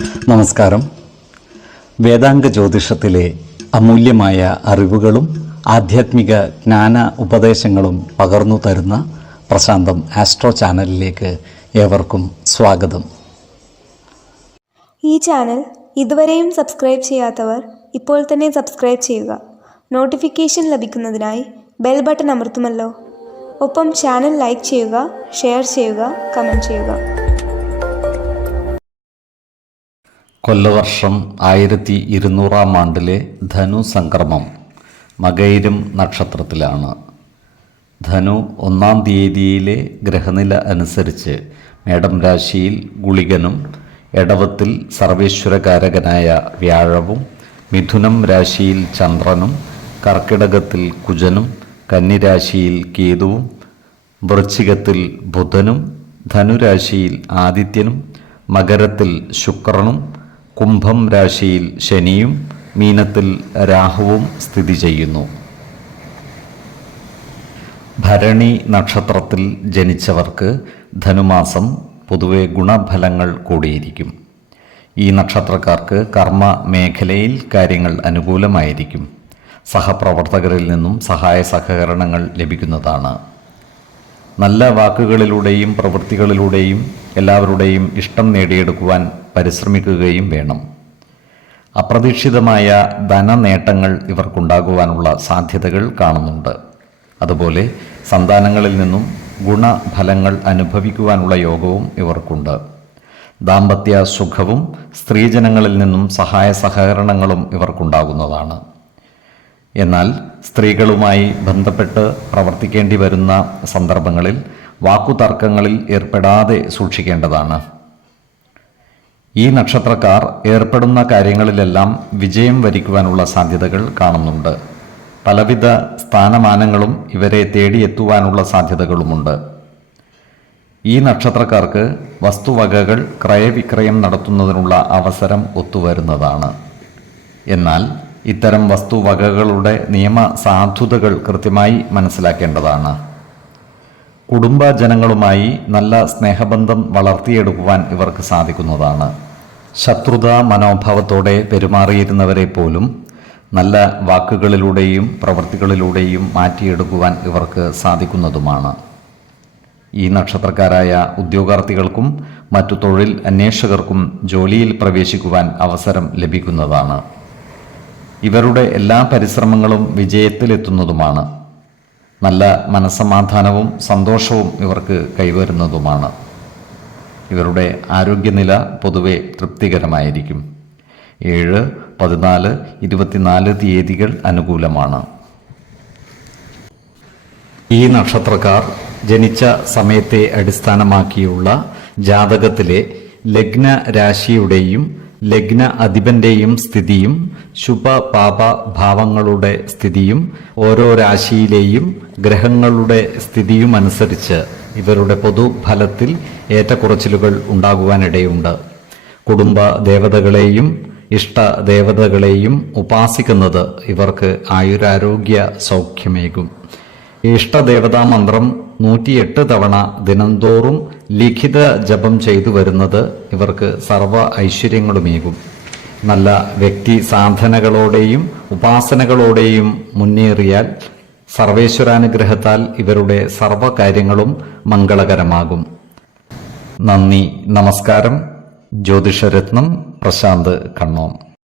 നമസ്കാരം. വേദാംഗ ജ്യോതിഷത്തിലെ അമൂല്യമായ അറിവുകളും ആധ്യാത്മിക ജ്ഞാന ഉപദേശങ്ങളും പകർന്നു തരുന്ന പ്രശാന്തം ആസ്ട്രോ ചാനലിലേക്ക് ഏവർക്കും സ്വാഗതം. ഈ ചാനൽ ഇതുവരെയും സബ്സ്ക്രൈബ് ചെയ്യാത്തവർ ഇപ്പോൾ തന്നെ സബ്സ്ക്രൈബ് ചെയ്യുക. നോട്ടിഫിക്കേഷൻ ലഭിക്കുന്നതിനായി ബെൽ ബട്ടൺ അമർത്തുമല്ലോ. ഒപ്പം ചാനൽ ലൈക്ക് ചെയ്യുക, ഷെയർ ചെയ്യുക, കമൻറ്റ് ചെയ്യുക. കൊല്ലവർഷം 1200 ആണ്ടിലെ ധനു സംക്രമം മകയിരം നക്ഷത്രത്തിലാണ്. ധനു 1-ാം തീയതിയിലെ ഗ്രഹനില അനുസരിച്ച് മേടം രാശിയിൽ ഗുളികനും, എടവത്തിൽ സർവേശ്വരകാരകനായ വ്യാഴവും, മിഥുനം രാശിയിൽ ചന്ദ്രനും, കർക്കിടകത്തിൽ കുജനും, കന്നിരാശിയിൽ കേതുവും, വൃശ്ചികത്തിൽ ബുധനും, ധനുരാശിയിൽ ആദിത്യനും, മകരത്തിൽ ശുക്രനും, കുംഭം രാശിയിൽ ശനിയും, മീനത്തിൽ രാഹുവും സ്ഥിതി ചെയ്യുന്നു. ഭരണി നക്ഷത്രത്തിൽ ജനിച്ചവർക്ക് ധനുമാസം പൊതുവെ ഗുണഫലങ്ങൾ കൂടിയിരിക്കും. ഈ നക്ഷത്രക്കാർക്ക് കർമ്മ മേഖലയിൽ കാര്യങ്ങൾ അനുകൂലമായിരിക്കും. സഹപ്രവർത്തകരിൽ നിന്നും സഹായ സഹകരണങ്ങൾ ലഭിക്കുന്നതാണ്. നല്ല വാക്കുകളിലൂടെയും പ്രവൃത്തികളിലൂടെയും എല്ലാവരുടെയും ഇഷ്ടം നേടിയെടുക്കുവാൻ പരിശ്രമിക്കുകയും വേണം. അപ്രതീക്ഷിതമായ ധനനേട്ടങ്ങൾ ഇവർക്കുണ്ടാകുവാനുള്ള സാധ്യതകൾ കാണുന്നുണ്ട്. അതുപോലെ സന്താനങ്ങളിൽ നിന്നും ഗുണഫലങ്ങൾ അനുഭവിക്കുവാനുള്ള യോഗവും ഇവർക്കുണ്ട്. ദാമ്പത്യ സുഖവും സ്ത്രീജനങ്ങളിൽ നിന്നും സഹായ സഹകരണങ്ങളും ഇവർക്കുണ്ടാകുന്നതാണ്. എന്നാൽ സ്ത്രീകളുമായി ബന്ധപ്പെട്ട് പ്രവർത്തിക്കേണ്ടി വരുന്ന സന്ദർഭങ്ങളിൽ വാക്കുതർക്കങ്ങളിൽ ഏർപ്പെടാതെ സൂക്ഷിക്കേണ്ടതാണ്. ഈ നക്ഷത്രക്കാർ ഏർപ്പെടുന്ന കാര്യങ്ങളിലെല്ലാം വിജയം വരിക്കുവാനുള്ള സാധ്യതകൾ കാണുന്നുണ്ട്. പലവിധ സ്ഥാനമാനങ്ങളും ഇവരെ തേടിയെത്തുവാനുള്ള സാധ്യതകളുമുണ്ട്. ഈ നക്ഷത്രക്കാർക്ക് വസ്തുവകകൾ ക്രയവിക്രയം നടത്തുന്നതിനുള്ള അവസരം ഒത്തുവരുന്നതാണ്. എന്നാൽ ഇത്തരം വസ്തുവകകളുടെ നിയമസാധുതകൾ കൃത്യമായി മനസ്സിലാക്കേണ്ടതാണ്. കുടുംബജനങ്ങളുമായി നല്ല സ്നേഹബന്ധം വളർത്തിയെടുക്കുവാൻ ഇവർക്ക് സാധിക്കുന്നതാണ്. ശത്രുതാ മനോഭാവത്തോടെ പെരുമാറിയിരുന്നവരെ പോലും നല്ല വാക്കുകളിലൂടെയും പ്രവൃത്തികളിലൂടെയും മാറ്റിയെടുക്കുവാൻ ഇവർക്ക് സാധിക്കുന്നതുമാണ്. ഈ നക്ഷത്രക്കാരായ ഉദ്യോഗാർത്ഥികൾക്കും മറ്റു തൊഴിൽ അന്വേഷകർക്കും ജോലിയിൽ പ്രവേശിക്കുവാൻ അവസരം ലഭിക്കുന്നതാണ്. ഇവരുടെ എല്ലാ പരിശ്രമങ്ങളും വിജയത്തിലെത്തുന്നതുമാണ്. നല്ല മനസ്സമാധാനവും സന്തോഷവും ഇവർക്ക് കൈവരുന്നതുമാണ്. ഇവരുടെ ആരോഗ്യനില പൊതുവെ തൃപ്തികരമായിരിക്കും. 7, 14, 24 തീയതികൾ അനുകൂലമാണ്. ഈ നക്ഷത്രക്കാർ ജനിച്ച സമയത്തെ അടിസ്ഥാനമാക്കിയുള്ള ജാതകത്തിലെ ലഗ്ന രാശിയുടെയും ലഗ്ന അധിപന്റെയും സ്ഥിതിയും ശുഭപാപ ഭാവങ്ങളുടെ സ്ഥിതിയും ഓരോ രാശിയിലെയും ഗ്രഹങ്ങളുടെ സ്ഥിതിയും അനുസരിച്ച് ഇവരുടെ പൊതുഫലത്തിൽ ഏറ്റക്കുറച്ചിലുകൾ ഉണ്ടാകുവാനിടയുണ്ട്. കുടുംബ ദേവതകളെയും ഇഷ്ടദേവതകളെയും ഉപാസിക്കുന്നത് ഇവർക്ക് ആയുരാരോഗ്യ സൗഖ്യമേകും. ഇഷ്ടദേവതാ മന്ത്രം 108 തവണ ദിനംതോറും ലിഖിത ജപം ചെയ്തു വരുന്നത് ഇവർക്ക് സർവ ഐശ്വര്യങ്ങളുമേകും. നല്ല വ്യക്തി സാധനകളോടെയും ഉപാസനകളോടെയും മുന്നേറിയാൽ സർവേശ്വരാനുഗ്രഹത്താൽ ഇവരുടെ സർവകാര്യങ്ങളും മംഗളകരമാകും. നന്ദി, നമസ്കാരം. ജ്യോതിഷരത്നം പ്രശാന്ത് കണ്ണോം.